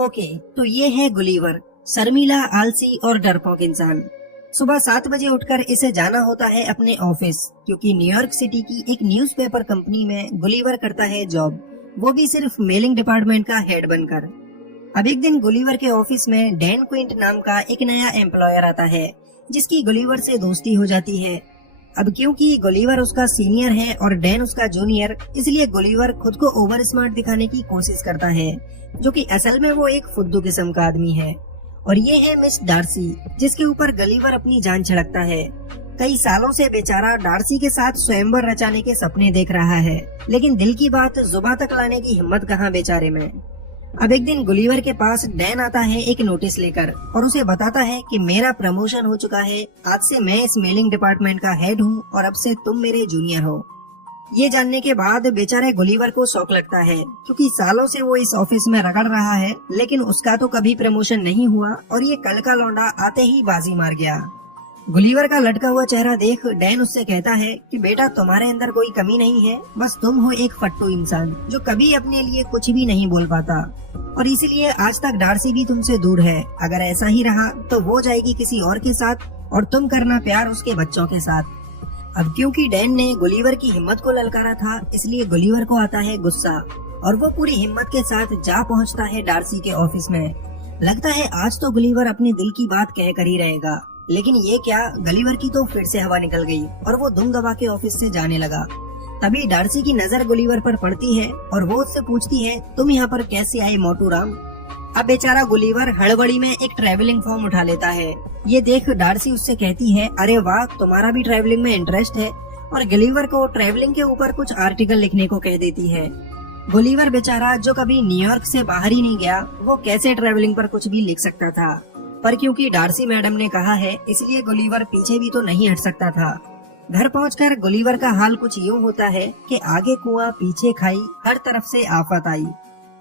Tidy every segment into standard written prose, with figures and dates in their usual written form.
Okay, तो ये है गुलीवर, शर्मीला, आलसी और डरपोक इंसान। सुबह 7 बजे उठकर इसे जाना होता है अपने ऑफिस, क्योंकि न्यूयॉर्क सिटी की एक न्यूज़पेपर कंपनी में गुलीवर करता है जॉब, वो भी सिर्फ मेलिंग डिपार्टमेंट का हेड बनकर। अब एक दिन गुलीवर के ऑफिस में डैन क्विंट नाम का एक नया एम्प्लॉयर आता है, जिसकी गुलीवर से दोस्ती हो जाती है। अब क्योंकि गुलीवर उसका सीनियर है और डैन उसका जूनियर, इसलिए गुलीवर खुद को ओवर स्मार्ट दिखाने की कोशिश करता है, जो कि असल में वो एक फुद्दू किस्म का आदमी है। और ये है मिस डार्सी, जिसके ऊपर गुलीवर अपनी जान छिड़कता है। कई सालों से बेचारा डार्सी के साथ स्वयंवर रचाने के सपने देख रहा है, लेकिन दिल की बात जुबान तक लाने की हिम्मत कहाँ बेचारे में। अब एक दिन गुलीवर के पास डैन आता है एक नोटिस लेकर और उसे बताता है कि मेरा प्रमोशन हो चुका है, आज से मैं इस मेलिंग डिपार्टमेंट का हेड हूँ और अब से तुम मेरे जूनियर हो। ये जानने के बाद बेचारे गुलीवर को शौक लगता है, क्योंकि सालों से वो इस ऑफिस में रगड़ रहा है, लेकिन उसका तो कभी प्रमोशन नहीं हुआ और ये कल का लौंडा आते ही बाजी मार गया। गुलीवर का लटका हुआ चेहरा देख डैन उससे कहता है कि बेटा, तुम्हारे अंदर कोई कमी नहीं है, बस तुम हो एक फट्टू इंसान जो कभी अपने लिए कुछ भी नहीं बोल पाता, और इसीलिए आज तक डार्सी भी तुमसे दूर है। अगर ऐसा ही रहा तो वो जाएगी किसी और के साथ और तुम करना प्यार उसके बच्चों के साथ। अब क्योंकि डैन ने गुलीवर की हिम्मत को ललकारा था, इसलिए गुलीवर को आता है गुस्सा और वो पूरी हिम्मत के साथ जा पहुंचता है डार्सी के ऑफिस में। लगता है आज तो गुलीवर अपने दिल की बात कह कर ही रहेगा, लेकिन ये क्या, गुलीवर की तो फिर से हवा निकल गई और वो दुम दबा के ऑफिस से जाने लगा। तभी डार्सी की नजर गुलीवर पर पड़ती है और वो उससे पूछती है, तुम यहाँ पर कैसे आए मोटू राम। अब बेचारा गुलीवर हड़बड़ी में एक ट्रैवलिंग फॉर्म उठा लेता है। ये देख डार्सी उससे कहती है, अरे वाह, तुम्हारा भी ट्रैवलिंग में इंटरेस्ट है, और गुलीवर को ट्रैवलिंग के ऊपर कुछ आर्टिकल लिखने को कह देती है। गुलीवर बेचारा जो कभी न्यूयॉर्क से बाहर ही नहीं गया, वो कैसे ट्रैवलिंग पर कुछ भी लिख सकता था, पर क्योंकि डार्सी मैडम ने कहा है, इसलिए गुलीवर पीछे भी तो नहीं हट सकता था। घर पहुंचकर गुलीवर का हाल कुछ यूँ होता है कि आगे कुआं पीछे खाई, हर तरफ से आफत आई।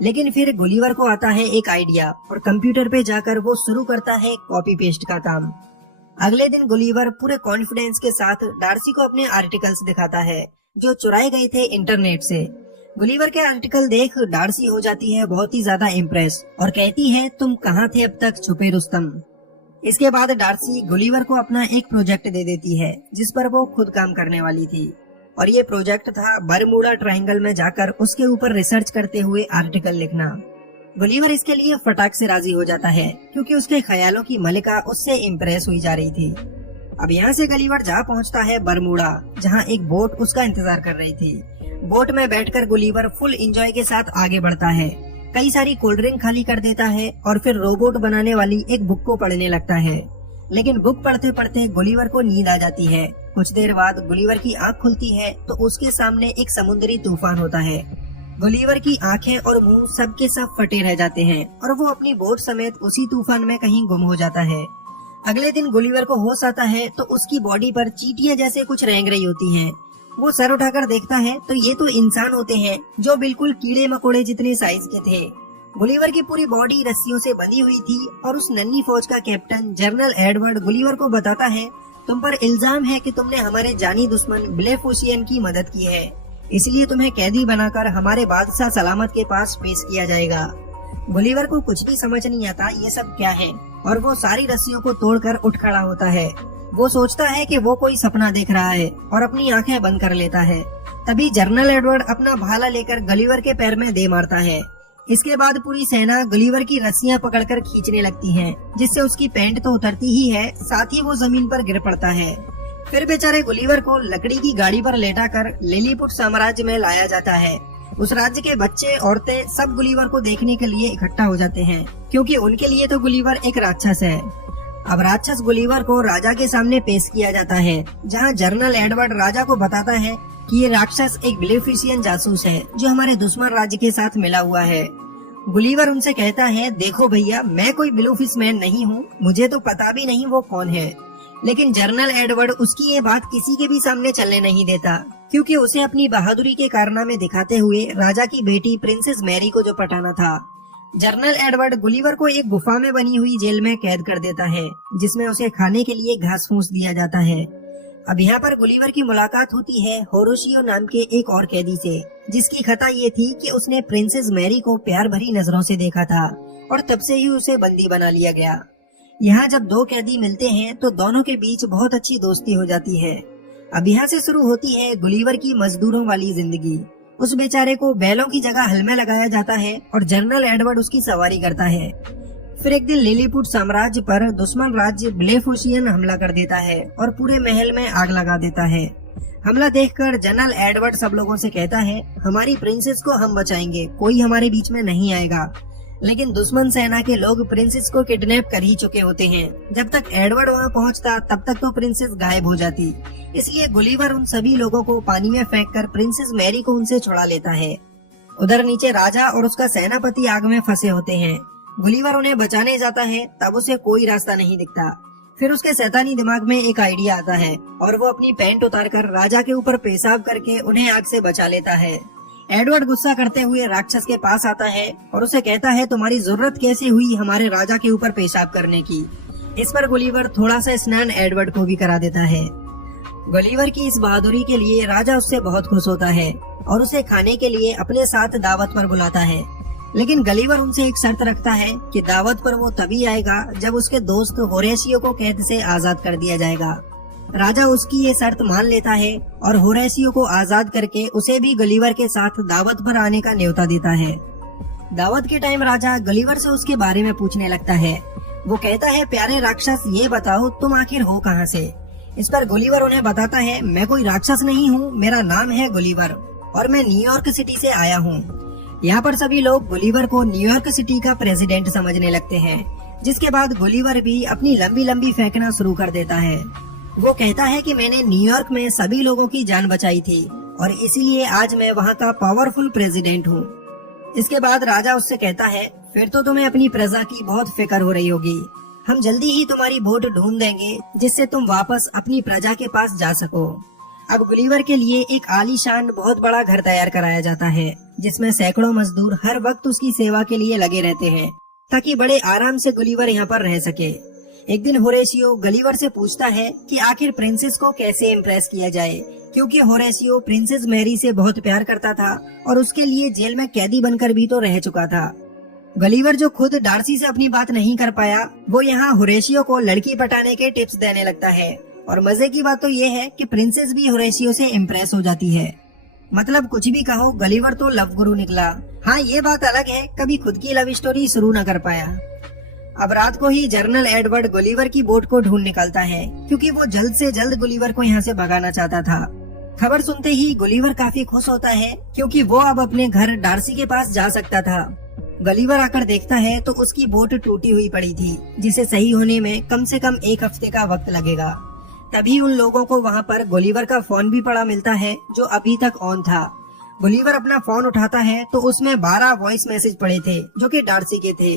लेकिन फिर गुलीवर को आता है एक आइडिया और कंप्यूटर पे जाकर वो शुरू करता है कॉपी पेस्ट का काम। अगले दिन गुलीवर पूरे कॉन्फिडेंस के साथ डार्सी को अपने आर्टिकल्स दिखाता है, जो चुराए गए थे इंटरनेट से। गुलीवर के आर्टिकल देख डार्सी हो जाती है बहुत ही ज्यादा इम्प्रेस और कहती है, तुम कहाँ थे अब तक छुपे रुस्तम। इसके बाद डार्सी गुलीवर को अपना एक प्रोजेक्ट दे देती है, जिस पर वो खुद काम करने वाली थी, और ये प्रोजेक्ट था बरमूडा ट्रायंगल में जाकर उसके ऊपर रिसर्च करते हुए आर्टिकल लिखना। गुलीवर इसके लिए फटाक से राजी हो जाता है, क्योंकि उसके ख्यालों की मलिका उससे इम्प्रेस हुई जा रही थी। अब यहाँ से गुलीवर जा पहुँचता है बरमूडा, जहाँ एक बोट उसका इंतजार कर रही थी। बोट में बैठकर गुलीवर फुल एंजॉय के साथ आगे बढ़ता है, कई सारी कोल्ड ड्रिंक खाली कर देता है और फिर रोबोट बनाने वाली एक बुक को पढ़ने लगता है। लेकिन बुक पढ़ते पढ़ते गुलीवर को नींद आ जाती है। कुछ देर बाद गुलीवर की आंख खुलती है तो उसके सामने एक समुद्री तूफान होता है। गुलीवर की आंखें और मुंह सब के सब फटे रह जाते हैं और वो अपनी बोट समेत उसी तूफान में कहीं गुम हो जाता है। अगले दिन गुलीवर को होश आता है तो उसकी बॉडी पर चींटियां जैसे कुछ रेंग रही होती हैं। वो सर उठाकर देखता है तो ये तो इंसान होते हैं, जो बिल्कुल कीड़े मकोड़े जितने साइज के थे। गुलीवर की पूरी बॉडी रस्सियों से बंधी हुई थी और उस नन्ही फौज का कैप्टन जनरल एडवर्ड गुलीवर को बताता है, तुम पर इल्जाम है कि तुमने हमारे जानी दुश्मन ब्लेफुसियन की मदद की है, इसलिए तुम्हें कैदी बनाकर हमारे बादशाह सलामत के पास पेश किया जाएगा। गुलीवर को कुछ भी समझ नहीं आता ये सब क्या है, और वो सारी रस्सियों को तोड़कर उठ खड़ा होता है। वो सोचता है कि वो कोई सपना देख रहा है और अपनी आंखें बंद कर लेता है। तभी जनरल एडवर्ड अपना भाला लेकर गुलीवर के पैर में दे मारता है। इसके बाद पूरी सेना गुलीवर की रस्सियां पकड़कर खींचने लगती है, जिससे उसकी पैंट तो उतरती ही है, साथ ही वो जमीन पर गिर पड़ता है। फिर बेचारे गुलीवर को लकड़ी की गाड़ी पर लेटाकर लिलीपुट साम्राज्य में लाया जाता है। उस राज्य के बच्चे, औरतें सब गुलीवर को देखने के लिए इकट्ठा हो जाते हैं, क्योंकि उनके लिए तो गुलीवर एक राक्षस है। अब राक्षस गुलीवर को राजा के सामने पेश किया जाता है, जहाँ जनरल एडवर्ड राजा को बताता है कि ये राक्षस एक ब्लेफिसियन जासूस है, जो हमारे दुश्मन राज्य के साथ मिला हुआ है। गुलीवर उनसे कहता है, देखो भैया, मैं कोई ब्लूफिशमैन नहीं हूँ, मुझे तो पता भी नहीं वो कौन है। लेकिन जनरल एडवर्ड उसकी ये बात किसी के भी सामने चलने नहीं देता, क्योंकि उसे अपनी बहादुरी के कारनामे दिखाते हुए राजा की बेटी प्रिंसेस मैरी को जो पटाना था। जनरल एडवर्ड गुलीवर को एक गुफा में बनी हुई जेल में कैद कर देता है, जिसमें उसे खाने के लिए घास फूस दिया जाता है। अब यहाँ पर गुलीवर की मुलाकात होती है होरोशियो नाम के एक और कैदी से, जिसकी खता ये थी कि उसने प्रिंसेस मैरी को प्यार भरी नजरों से देखा था और तब से ही उसे बंदी बना लिया गया। यहाँ जब दो कैदी मिलते हैं तो दोनों के बीच बहुत अच्छी दोस्ती हो जाती है। अब यहाँ से शुरू होती है गुलिवर की मजदूरों वाली जिंदगी। उस बेचारे को बैलों की जगह हल में लगाया जाता है और जनरल एडवर्ड उसकी सवारी करता है। फिर एक दिन लिलीपुट साम्राज्य पर दुश्मन राज्य ब्लेफुशियन हमला कर देता है और पूरे महल में आग लगा देता है। हमला देखकर जनरल एडवर्ड सब लोगों से कहता है, हमारी प्रिंसेस को हम बचाएंगे, कोई हमारे बीच में नहीं आएगा। लेकिन दुश्मन सेना के लोग प्रिंसेस को किडनैप कर ही चुके होते हैं। जब तक एडवर्ड वहां पहुंचता तब तक तो प्रिंसेस गायब हो जाती। इसलिए गुलिवर उन सभी लोगों को पानी में फेंककर प्रिंसेस मैरी को उनसे छुड़ा लेता है। उधर नीचे राजा और उसका सेनापति आग में फंसे होते हैं। गुलिवर उन्हें बचाने जाता है, तब उसे कोई रास्ता नहीं दिखता। फिर उसके शैतानी दिमाग में एक आइडिया आता है और वो अपनी पैंट उतारकर राजा के ऊपर पेशाब करके उन्हें आग से बचा लेता है। एडवर्ड गुस्सा करते हुए राक्षस के पास आता है और उसे कहता है, तुम्हारी जरूरत कैसे हुई हमारे राजा के ऊपर पेशाब करने की। इस पर गुलिवर थोड़ा सा स्नान एडवर्ड को भी करा देता है। गुलिवर की इस बहादुरी के लिए राजा उससे बहुत खुश होता है और उसे खाने के लिए अपने साथ दावत पर बुलाता है। लेकिन गुलिवर उनसे एक शर्त रखता है कि दावत पर वो तभी आएगा जब उसके दोस्त होरेशियो को कैद से आजाद कर दिया जाएगा। राजा उसकी ये शर्त मान लेता है और होरेशियो को आजाद करके उसे भी गुलिवर के साथ दावत पर आने का न्योता देता है। दावत के टाइम राजा गुलिवर से उसके बारे में पूछने लगता है। वो कहता है, प्यारे राक्षस, ये बताओ तुम आखिर हो कहाँ से। इस पर गुलिवर उन्हें बताता है, मैं कोई राक्षस नहीं हूँ, मेरा नाम है गुलिवर और मैं न्यूयॉर्क सिटी से आया हूँ। यहाँ पर सभी लोग गुलिवर को न्यूयॉर्क सिटी का प्रेसिडेंट समझने लगते हैं, जिसके बाद गुलिवर भी अपनी लंबी लंबी फेंकना शुरू कर देता है। वो कहता है कि मैंने न्यूयॉर्क में सभी लोगों की जान बचाई थी और इसीलिए आज मैं वहाँ का पावरफुल प्रेसिडेंट हूँ। इसके बाद राजा उससे कहता है, फिर तो तुम्हें अपनी प्रजा की बहुत फिक्र हो रही होगी। हम जल्दी ही तुम्हारी बोट ढूंढ देंगे जिससे तुम वापस अपनी प्रजा के पास जा सको। अब गुलिवर के लिए एक आलीशान बहुत बड़ा घर तैयार कराया जाता है, जिसमें सैकड़ों मजदूर हर वक्त उसकी सेवा के लिए लगे रहते हैं ताकि बड़े आराम से गुलिवर यहाँ पर रह सके। एक दिन होरेशियो गुलिवर से पूछता है कि आखिर प्रिंसेस को कैसे इम्प्रेस किया जाए, क्योंकि होरेशियो प्रिंसेस मैरी से बहुत प्यार करता था और उसके लिए जेल में कैदी बनकर भी तो रह चुका था। गुलिवर जो खुद डार्सी से अपनी बात नहीं कर पाया, वो यहाँ होरेशियो को लड़की पटाने के टिप्स देने लगता है। और मजे की बात तो ये है कि प्रिंसेस भी होरेशियो से इम्प्रेस हो जाती है। मतलब कुछ भी कहो, गुलिवर तो लव गुरु निकला। हाँ, ये बात अलग है, कभी खुद की लव स्टोरी शुरू न कर पाया। अब रात को ही जनरल एडवर्ड गुलिवर की बोट को ढूंढ निकलता है, क्योंकि वो जल्द से जल्द गुलिवर को यहाँ से भगाना चाहता था। खबर सुनते ही गुलिवर काफी खुश होता है, क्योंकि वो अब अपने घर डार्सी के पास जा सकता था। गुलिवर आकर देखता है तो उसकी बोट टूटी हुई पड़ी थी, जिसे सही होने में कम से कम 1 हफ्ते का वक्त लगेगा। तभी उन लोगों को वहाँ पर गुलिवर का फोन भी पड़ा मिलता है, जो अभी तक ऑन था। गुलिवर अपना फोन उठाता है तो उसमें 12 वॉइस मैसेज पड़े थे, जो कि डार्सी के थे।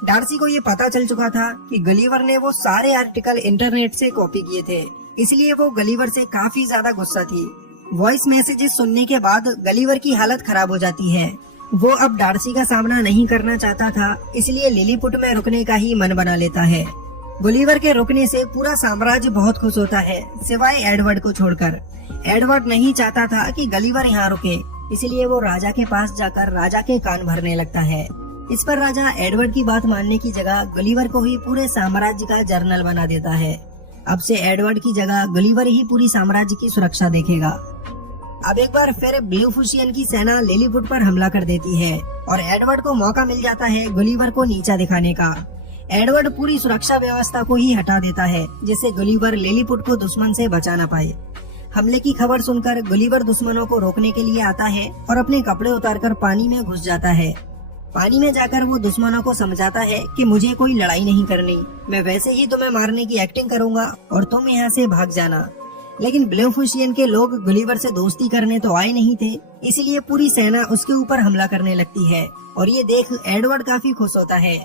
डार्सी को ये पता चल चुका था कि गुलिवर ने वो सारे आर्टिकल इंटरनेट से कॉपी किए थे, इसलिए वो गुलिवर से काफी ज्यादा गुस्सा थी। वॉइस मैसेजेस सुनने के बाद गुलिवर की हालत खराब हो जाती है। वो अब डार्सी का सामना नहीं करना चाहता था, इसलिए लिलीपुट में रुकने का ही मन बना लेता है। गुलिवर के रुकने से पूरा साम्राज्य बहुत खुश होता है, सिवाय एडवर्ड को छोड़कर। एडवर्ड नहीं चाहता था कि गुलिवर यहाँ रुके, इसलिए वो राजा के पास जाकर राजा के कान भरने लगता है। इस पर राजा एडवर्ड की बात मानने की जगह गुलिवर को ही पूरे साम्राज्य का जनरल बना देता है। अब से एडवर्ड की जगह गुलिवर ही पूरी साम्राज्य की सुरक्षा देखेगा। अब एक बार फिर ब्लेफुशियन की सेना लिलीपुट पर हमला कर देती है और एडवर्ड को मौका मिल जाता है गुलिवर को नीचा दिखाने का। एडवर्ड पूरी सुरक्षा व्यवस्था को ही हटा देता है, जिससे गुलिवर लिलीपुट को दुश्मन से बचा ना पाए। हमले की खबर सुनकर गुलिवर दुश्मनों को रोकने के लिए आता है और अपने कपड़े उतारकर पानी में घुस जाता है। पानी में जाकर वो दुश्मनों को समझाता है कि मुझे कोई लड़ाई नहीं करनी, मैं वैसे ही तुम्हें मारने की एक्टिंग करूंगा और तुम यहाँ से भाग जाना। लेकिन ब्लेफुशियन के लोग गुलिवर से दोस्ती करने तो आए नहीं थे, इसलिए पूरी सेना उसके ऊपर हमला करने लगती है और ये देख एडवर्ड काफी खुश होता है।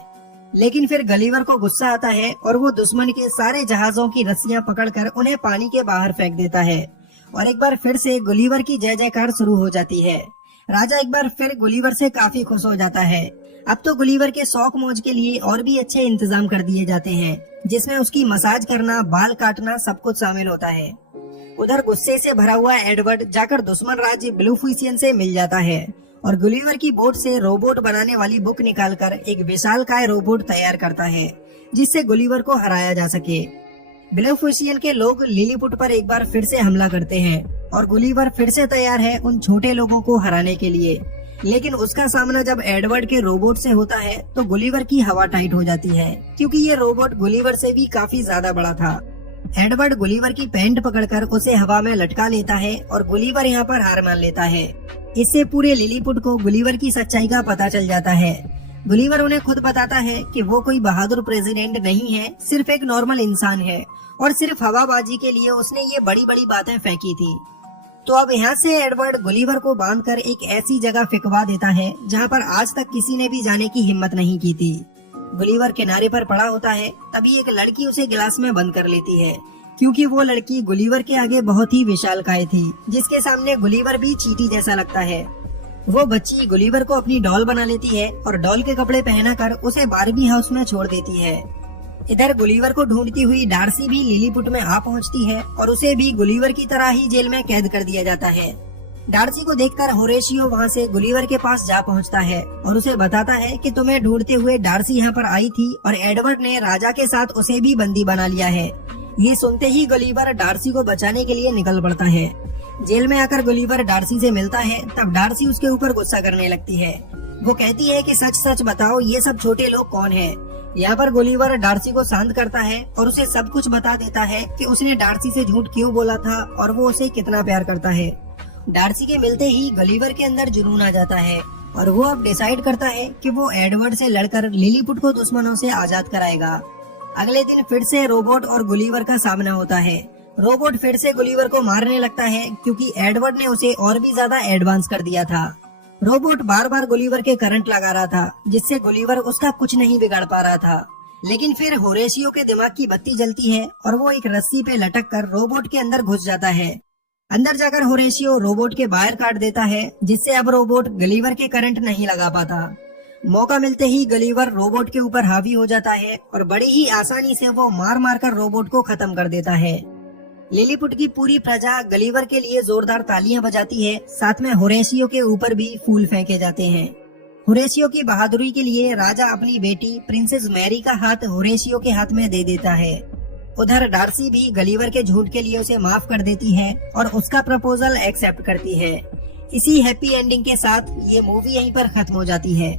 लेकिन फिर गुलिवर को गुस्सा आता है और वो दुश्मन के सारे जहाजों की रस्सियां पकड़कर उन्हें पानी के बाहर फेंक देता है और एक बार फिर से गुलिवर की जय जयकार शुरू हो जाती है। राजा एक बार फिर गुलिवर से काफी खुश हो जाता है। अब तो गुलिवर के शौक मौज के लिए और भी अच्छे इंतजाम कर दिए जाते हैं, जिसमें उसकी मसाज करना, बाल काटना सब कुछ शामिल होता है। उधर गुस्से से भरा हुआ एडवर्ड जाकर दुश्मन राज्य ब्लेफुशियन से मिल जाता है और गुलिवर की बोट से रोबोट बनाने वाली बुक निकालकर एक विशालकाय रोबोट तैयार करता है जिससे गुलिवर को हराया जा सके। ब्लेफोसियन के लोग लिलीपुट पर एक बार फिर से हमला करते हैं और गुलिवर फिर से तैयार है उन छोटे लोगों को हराने के लिए। लेकिन उसका सामना जब एडवर्ड के रोबोट से होता है तो गुलिवर की हवा टाइट हो जाती है क्योंकि ये रोबोट गुलिवर से भी काफी ज्यादा बड़ा था। एडवर्ड गुलिवर की पैंट पकड़कर उसे हवा में लटका लेता है और गुलिवर यहाँ पर हार मान लेता है। इससे पूरे लिलीपुट को गुलिवर की सच्चाई का पता चल जाता है। गुलिवर उन्हें खुद बताता है कि वो कोई बहादुर प्रेसिडेंट नहीं है, सिर्फ एक नॉर्मल इंसान है और सिर्फ हवाबाजी के लिए उसने ये बड़ी बड़ी बातें फेंकी थी। तो अब यहाँ से एडवर्ड गुलिवर को बांधकर एक ऐसी जगह फिकवा देता है जहाँ पर आज तक किसी ने भी जाने की हिम्मत नहीं की थी। गुलिवर किनारे पर पड़ा होता है, तभी एक लड़की उसे गिलास में बंद कर लेती है क्योंकि वो लड़की गुलिवर के आगे बहुत ही विशालकाय थी, जिसके सामने गुलिवर भी चींटी जैसा लगता है। वो बच्ची गुलिवर को अपनी डॉल बना लेती है और डॉल के कपड़े पहनाकर उसे बारबी हाउस में छोड़ देती है। इधर गुलिवर को ढूंढती हुई डार्सी भी लिलीपुट में आ पहुंचती है और उसे भी गुलिवर की तरह ही जेल में कैद कर दिया जाता है। डार्सी को देखकर होरेशियो वहां से गुलिवर के पास जा पहुंचता है और उसे बताता है कि तुम्हें ढूंढते हुए डार्सी यहाँ पर आई थी और एडवर्ड ने राजा के साथ उसे भी बंदी बना लिया है। ये सुनते ही गुलिवर डार्सी को बचाने के लिए निकल पड़ता है। जेल में आकर गुलिवर डार्सी से मिलता है, तब डार्सी उसके ऊपर गुस्सा करने लगती है। वो कहती है कि सच सच बताओ ये सब छोटे लोग कौन हैं? यहाँ पर गुलिवर डार्सी को शांत करता है और उसे सब कुछ बता देता है कि उसने डार्सी से झूठ क्यों बोला था और वो उसे कितना प्यार करता है। डार्सी के मिलते ही गुलिवर के अंदर जुनून आ जाता है और वो अब डिसाइड करता है कि वो एडवर्ड से लड़कर लिलीपुट को दुश्मनों से आजाद कराएगा। अगले दिन फिर से रोबोट और गुलिवर का सामना होता है। रोबोट फिर से गुलिवर को मारने लगता है क्योंकि एडवर्ड ने उसे और भी ज्यादा एडवांस कर दिया था। रोबोट बार बार गुलिवर के करंट लगा रहा था जिससे गुलिवर उसका कुछ नहीं बिगाड़ पा रहा था। लेकिन फिर होरेशियो के दिमाग की बत्ती जलती है और वो एक रस्सी पे लटक कर रोबोट के अंदर घुस जाता है। अंदर जाकर होरेशियो रोबोट के बाहर काट देता है जिससे अब रोबोट गुलिवर के करंट नहीं लगा पाता। मौका मिलते ही गुलिवर रोबोट के ऊपर हावी हो जाता है और बड़ी ही आसानी से वो मार मार कर रोबोट को खत्म कर देता है। लिलीपुट की पूरी प्रजा गुलिवर के लिए जोरदार तालियां बजाती है, साथ में होरेशियो के ऊपर भी फूल फेंके जाते हैं। होरेशियो की बहादुरी के लिए राजा अपनी बेटी प्रिंसेस मैरी का हाथ होरेशियो के हाथ में दे देता है। उधर डार्सी भी गुलिवर के झूठ के लिए उसे माफ कर देती है और उसका प्रपोजल एक्सेप्ट करती है। इसी हैप्पी एंडिंग के साथ ये मूवी यहीं पर खत्म हो जाती है।